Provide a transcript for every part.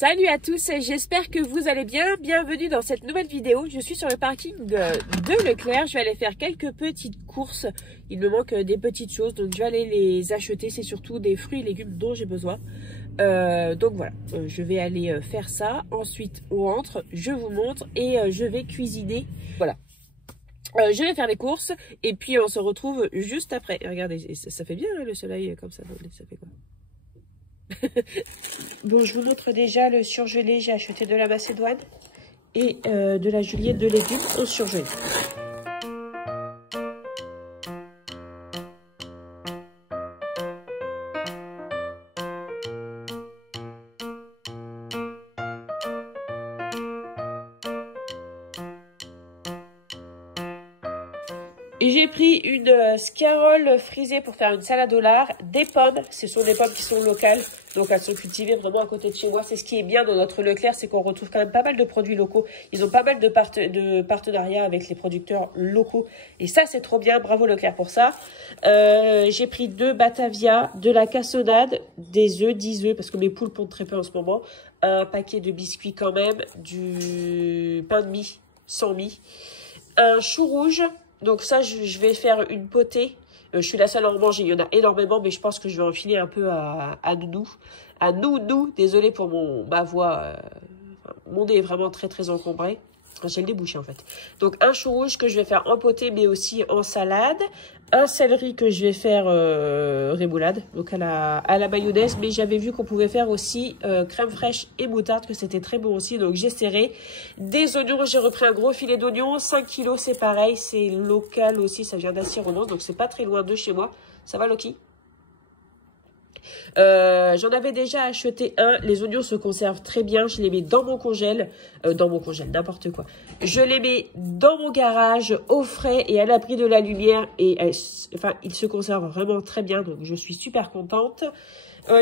Salut à tous, j'espère que vous allez bien. Bienvenue dans cette nouvelle vidéo. Je suis sur le parking de Leclerc. Je vais aller faire quelques petites courses. Il me manque des petites choses, donc je vais aller les acheter. C'est surtout des fruits et légumes dont j'ai besoin. Donc voilà, je vais aller faire ça. Ensuite, on rentre, je vous montre et je vais cuisiner. Voilà. Je vais faire les courses et puis on se retrouve juste après. Regardez, ça fait bien hein, le soleil comme ça. Ça fait quoi? Bon, je vous montre déjà le surgelé. J'ai acheté de la macédoine et de la julienne de légumes au surgelé. J'ai pris une scarole frisée pour faire une salade au lard, des pommes, ce sont des pommes qui sont locales, donc elles sont cultivées vraiment à côté de chez moi. C'est ce qui est bien dans notre Leclerc, c'est qu'on retrouve quand même pas mal de produits locaux. Ils ont pas mal de partenariats avec les producteurs locaux et ça c'est trop bien, bravo Leclerc pour ça. J'ai pris 2 Batavia, de la cassonade, des œufs, 10 œufs parce que mes poules pondent très peu en ce moment, un paquet de biscuits quand même, du pain de mie, sans mie, un chou rouge. Donc ça, je vais faire une potée. Je suis la seule à en manger. Il y en a énormément, mais je pense que je vais en filer un peu à Nounou. À Nounou, désolé pour ma voix. Mon nez est vraiment très très encombré. J'ai le débouché en fait. Donc un chou rouge que je vais faire en potée, mais aussi en salade. Un céleri que je vais faire rémoulade, donc à la mayonnaise. Mais j'avais vu qu'on pouvait faire aussi crème fraîche et moutarde, que c'était très bon aussi. Donc j'essaierai. Des oignons, j'ai repris un gros filet d'oignons. 5 kilos, c'est pareil. C'est local aussi, ça vient d'Assy-Romans. Donc c'est pas très loin de chez moi. Ça va Loki? J'en avais déjà acheté un. Les oignons se conservent très bien. Je les mets dans mon congèle. N'importe quoi. Je les mets dans mon garage, au frais et à l'abri de la lumière. Et ils se conservent vraiment très bien. Donc, je suis super contente.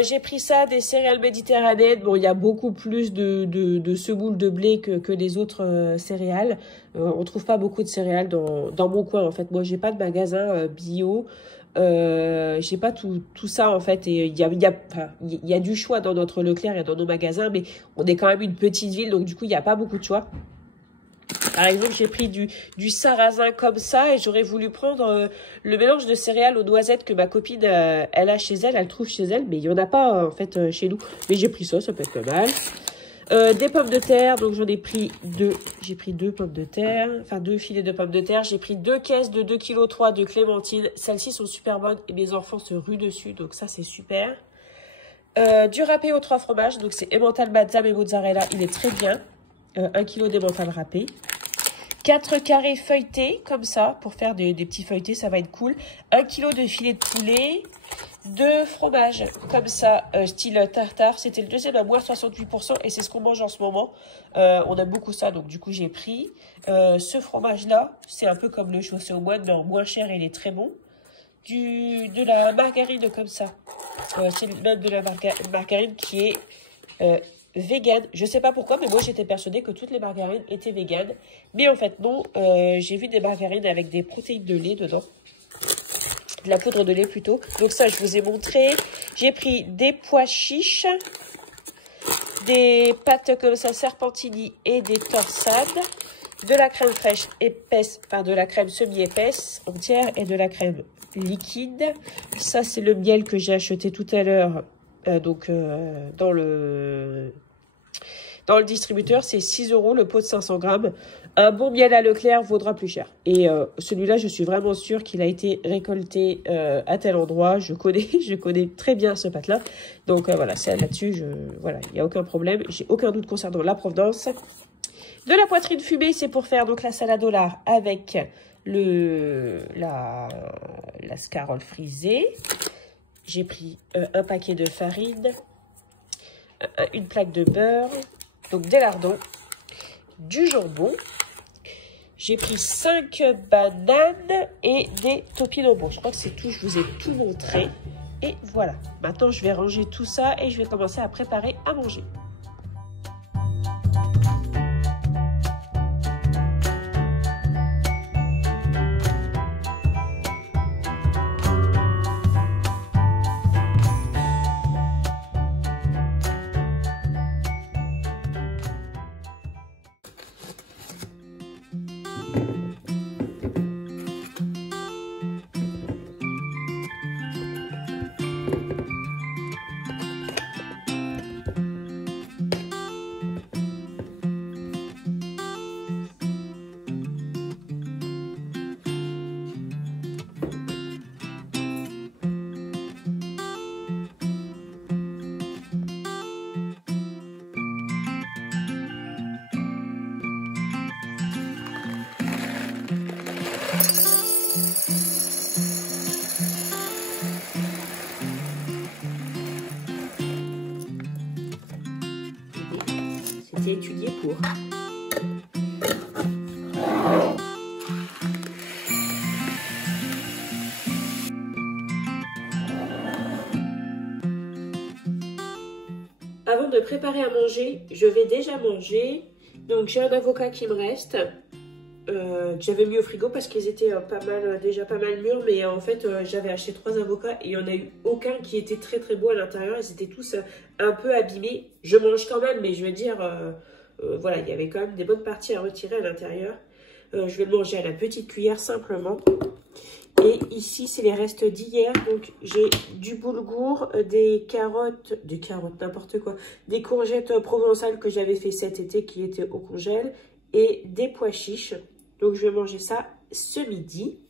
J'ai pris ça, des céréales méditerranéennes. Bon, il y a beaucoup plus de semoule de blé que les autres céréales. On trouve pas beaucoup de céréales dans mon coin, en fait. Moi, j'ai pas de magasin bio. J'ai pas tout ça en fait et il y a du choix dans notre Leclerc et dans nos magasins, mais on est quand même une petite ville, donc du coup il n'y a pas beaucoup de choix. Par exemple, j'ai pris du sarrasin comme ça et j'aurais voulu prendre le mélange de céréales aux noisettes que ma copine elle a chez elle, elle trouve chez elle, mais il y en a pas en fait chez nous. Mais j'ai pris ça peut être pas mal. Des pommes de terre, donc j'en ai pris 2. J'ai pris 2 pommes de terre, enfin 2 filets de pommes de terre. J'ai pris 2 caisses de 2,3 kg de clémentines. Celles-ci sont super bonnes et mes enfants se ruent dessus, donc ça c'est super. Du râpé aux 3 fromages, donc c'est emmental, balsam et mozzarella, il est très bien. 1 kg d'emmental râpé. 4 carrés feuilletés, comme ça, pour faire des petits feuilletés, ça va être cool. 1 kg de filet de poulet. 2 fromages, comme ça, style tartare. C'était le deuxième à moins 68% et c'est ce qu'on mange en ce moment. On aime beaucoup ça, donc du coup, j'ai pris. Ce fromage-là, c'est un peu comme le chaussé au moine, mais en moins cher et il est très bon. De la margarine, comme ça. C'est même de la margarine qui est vegan. Je sais pas pourquoi, mais moi, j'étais persuadée que toutes les margarines étaient véganes. Mais en fait, non. J'ai vu des margarines avec des protéines de lait dedans. De la poudre de lait plutôt. Donc ça, je vous ai montré. J'ai pris des pois chiches, des pâtes comme ça, serpentini et des torsades, de la crème fraîche épaisse, enfin de la crème semi-épaisse entière et de la crème liquide. Ça, c'est le miel que j'ai acheté tout à l'heure dans le distributeur, c'est 6 € le pot de 500 grammes. Un bon miel à Leclerc vaudra plus cher. Et celui-là, je suis vraiment sûre qu'il a été récolté à tel endroit. Je connais très bien ce pâte-là. Donc voilà, c'est là-dessus, voilà, il n'y a aucun problème. J'ai aucun doute concernant la provenance. De la poitrine fumée, c'est pour faire donc la salade au lard avec la scarole frisée. J'ai pris un paquet de farine, une plaque de beurre, donc des lardons, du jambon. J'ai pris 5 bananes et des topinambours. Je crois que c'est tout, je vous ai tout montré. Et voilà, maintenant je vais ranger tout ça et je vais commencer à préparer à manger. été étudié pour. Avant de préparer à manger, je vais déjà manger. Donc j'ai un avocat qui me reste, que j'avais mis au frigo parce qu'ils étaient déjà pas mal mûrs. Mais en fait j'avais acheté 3 avocats et il n'y en a eu aucun qui était très très beau à l'intérieur. Ils étaient tous un peu abîmés. Je mange quand même, mais je veux dire, voilà, il y avait quand même des bonnes parties à retirer à l'intérieur. Je vais le manger à la petite cuillère simplement. Et ici, c'est les restes d'hier. Donc, j'ai du boulgour, des carottes, n'importe quoi. Des courgettes provençales que j'avais fait cet été qui étaient au congèle. Et des pois chiches. Donc, je vais manger ça ce midi.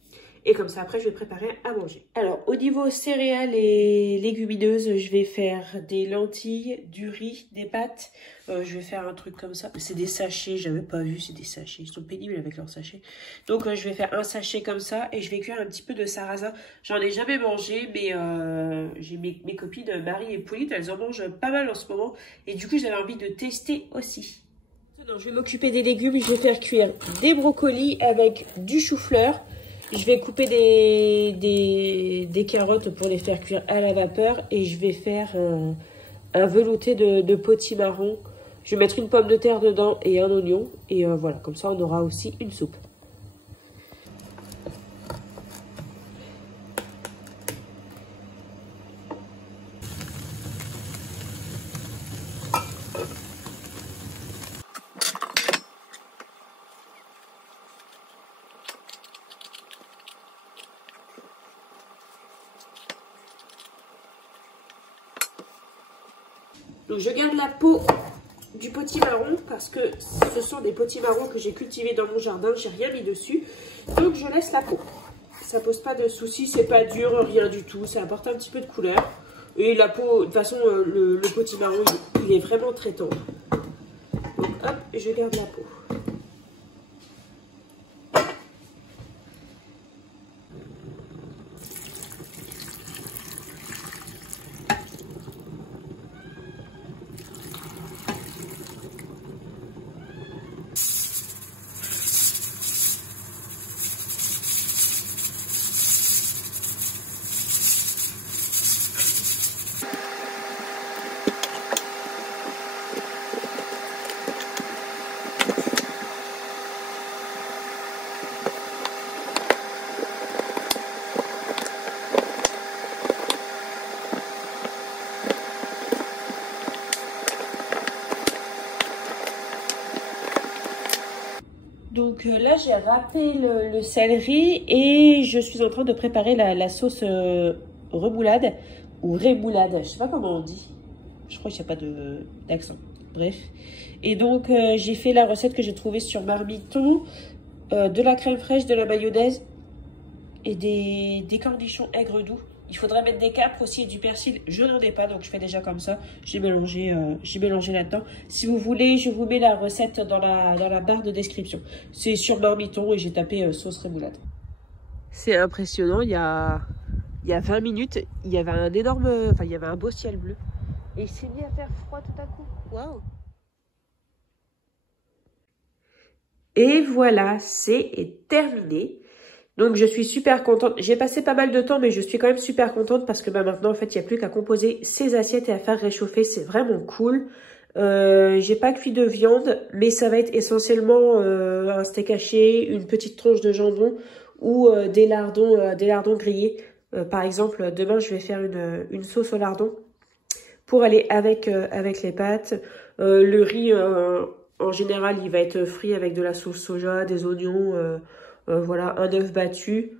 Et comme ça, après, je vais préparer à manger. Alors, au niveau céréales et légumineuses, je vais faire des lentilles, du riz, des pâtes. Je vais faire un truc comme ça. C'est des sachets, j'avais pas vu, c'est des sachets. Ils sont pénibles avec leurs sachets. Donc, je vais faire un sachet comme ça et je vais cuire un petit peu de sarrasin. J'en ai jamais mangé, mais j'ai mes copines Marie et Pauline, elles en mangent pas mal en ce moment. Et du coup, j'avais envie de tester aussi. Maintenant, je vais m'occuper des légumes. Je vais faire cuire des brocolis avec du chou-fleur. Je vais couper des carottes pour les faire cuire à la vapeur. Et je vais faire un velouté de potimarron. Je vais mettre une pomme de terre dedans et un oignon. Et voilà, comme ça on aura aussi une soupe. Donc je garde la peau du potimarron parce que ce sont des potimarrons que j'ai cultivés dans mon jardin, j'ai rien mis dessus. Donc je laisse la peau. Ça pose pas de soucis, c'est pas dur, rien du tout, ça apporte un petit peu de couleur. Et la peau, de toute façon, le potimarron, il est vraiment très tendre. Donc hop, je garde la peau. Donc là, j'ai râpé le céleri et je suis en train de préparer la sauce remoulade ou rémoulade. Je sais pas comment on dit. Je crois qu'il n'y a pas d'accent. Bref. Et donc, j'ai fait la recette que j'ai trouvée sur Marmiton. De la crème fraîche, de la mayonnaise et des cornichons aigres doux. Il faudrait mettre des capres aussi et du persil. Je n'en ai pas, donc je fais déjà comme ça. J'ai mélangé là-dedans. Si vous voulez, je vous mets la recette dans la barre de description. C'est sur Marmiton et j'ai tapé sauce rémoulade. C'est impressionnant. Il y a 20 minutes, il y avait il y avait un beau ciel bleu. Et il s'est mis à faire froid tout à coup. Waouh! Et voilà, c'est terminé. Donc je suis super contente. J'ai passé pas mal de temps, mais je suis quand même super contente parce que maintenant, en fait, il n'y a plus qu'à composer ces assiettes et à faire réchauffer. C'est vraiment cool. J'ai pas cuit de viande, mais ça va être essentiellement un steak haché, une petite tranche de jambon ou des lardons grillés. Par exemple, demain, je vais faire une sauce au lardon pour aller avec les pâtes. Le riz, en général, il va être frit avec de la sauce soja, des oignons, voilà, un œuf battu.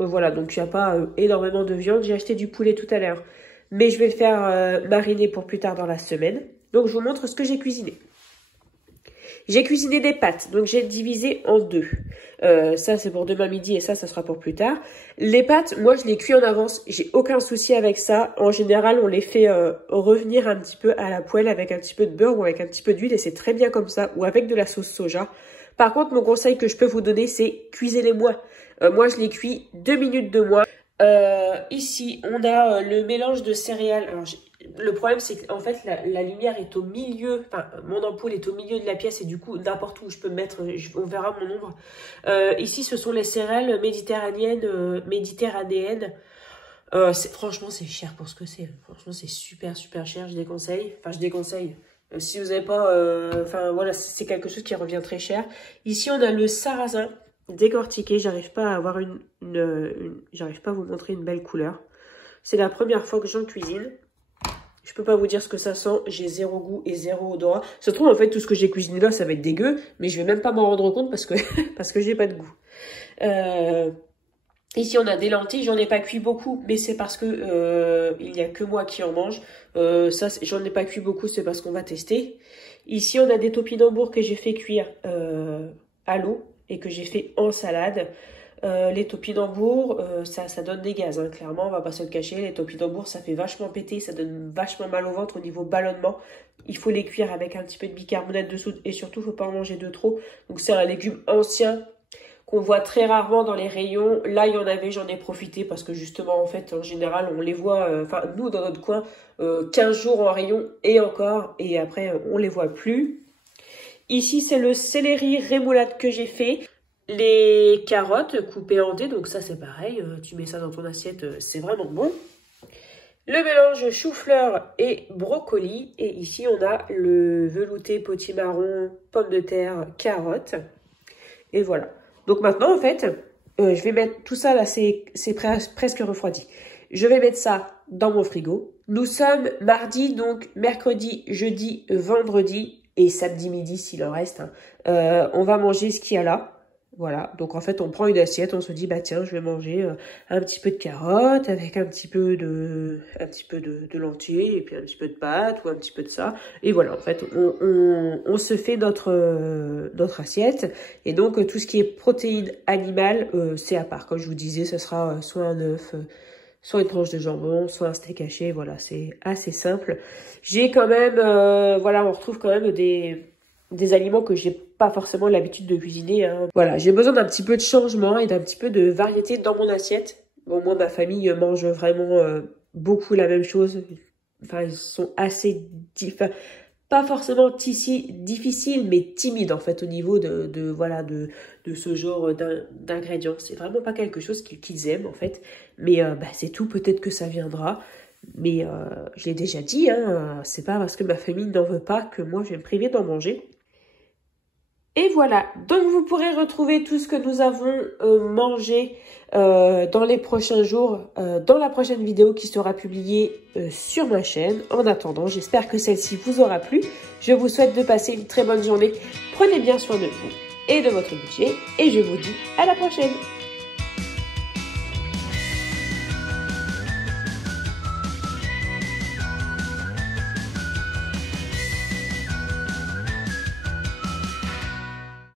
Voilà, donc il n'y a pas énormément de viande. J'ai acheté du poulet tout à l'heure, mais je vais le faire mariner pour plus tard dans la semaine. Donc je vous montre ce que j'ai cuisiné. J'ai cuisiné des pâtes, donc j'ai divisé en deux. Ça, c'est pour demain midi et ça sera pour plus tard. Les pâtes, moi, je les cuis en avance. J'ai aucun souci avec ça. En général, on les fait revenir un petit peu à la poêle avec un petit peu de beurre ou avec un petit peu d'huile et c'est très bien comme ça, ou avec de la sauce soja. Par contre, mon conseil que je peux vous donner, c'est cuisez-les-moi. Moi, je les cuis 2 minutes de moins. Ici, on a le mélange de céréales. Alors, le problème, c'est qu'en fait, la lumière est au milieu, enfin, mon ampoule est au milieu de la pièce et du coup, n'importe où je peux mettre, on verra mon ombre. Ici, ce sont les céréales méditerranéennes. Franchement, c'est cher pour ce que c'est. Franchement, c'est super, super cher. Je déconseille. Enfin, je déconseille. Si vous n'avez pas... Enfin, voilà, c'est quelque chose qui revient très cher. Ici, on a le sarrasin décortiqué. J'arrive pas à avoir j'arrive pas à vous montrer une belle couleur. C'est la première fois que j'en cuisine. Je peux pas vous dire ce que ça sent. J'ai zéro goût et zéro odorat. Ça se trouve, en fait, tout ce que j'ai cuisiné là, ça va être dégueu. Mais je vais même pas m'en rendre compte parce que, parce que j'ai pas de goût. Ici, on a des lentilles. J'en ai pas cuit beaucoup, mais c'est parce que il y a que moi qui en mange. Ça, j'en ai pas cuit beaucoup, c'est parce qu'on va tester. Ici, on a des topinambours que j'ai fait cuire à l'eau et que j'ai fait en salade. Les topinambours, ça donne des gaz, hein, clairement, on va pas se le cacher. Les topinambours, ça fait vachement péter, ça donne vachement mal au ventre au niveau ballonnement. Il faut les cuire avec un petit peu de bicarbonate de soude et surtout, il faut pas en manger de trop. Donc, c'est un légume ancien qu'on voit très rarement dans les rayons. Là, il y en avait, j'en ai profité parce que justement, en fait, en général, on les voit, enfin, nous, dans notre coin, 15 jours en rayon et encore, et après, on les voit plus. Ici, c'est le céleri rémoulade que j'ai fait. Les carottes coupées en dés, donc ça c'est pareil, tu mets ça dans ton assiette, c'est vraiment bon. Le mélange chou-fleur et brocoli. Et ici on a le velouté potimarron, pommes de terre, carottes. Et voilà. Donc maintenant en fait, je vais mettre tout ça là, c'est presque refroidi. Je vais mettre ça dans mon frigo. Nous sommes mardi, donc mercredi, jeudi, vendredi et samedi midi s'il en reste. Hein. On va manger ce qu'il y a là. Voilà, donc en fait on prend une assiette, on se dit bah tiens je vais manger un petit peu de carottes avec un petit peu de lentilles et puis un petit peu de pâtes ou un petit peu de ça. Et voilà, en fait on se fait notre assiette et donc tout ce qui est protéines animales c'est à part. Comme je vous disais, ce sera soit un œuf, soit une tranche de jambon, soit un steak haché. Voilà, c'est assez simple. J'ai quand même, voilà, on retrouve quand même des aliments que j'ai pas forcément l'habitude de cuisiner. Hein. Voilà, j'ai besoin d'un petit peu de changement et d'un petit peu de variété dans mon assiette. Bon, moi, ma famille mange vraiment beaucoup la même chose. Enfin, ils sont assez... pas forcément difficiles, mais timides, en fait, au niveau de ce genre d'ingrédients. C'est vraiment pas quelque chose qu'ils aiment, en fait. Mais bah, c'est tout, peut-être que ça viendra. Mais je l'ai déjà dit, hein, c'est pas parce que ma famille n'en veut pas que moi, je vais me priver d'en manger. Et voilà, donc vous pourrez retrouver tout ce que nous avons mangé dans les prochains jours, dans la prochaine vidéo qui sera publiée sur ma chaîne. En attendant, j'espère que celle-ci vous aura plu. Je vous souhaite de passer une très bonne journée. Prenez bien soin de vous et de votre budget. Et je vous dis à la prochaine.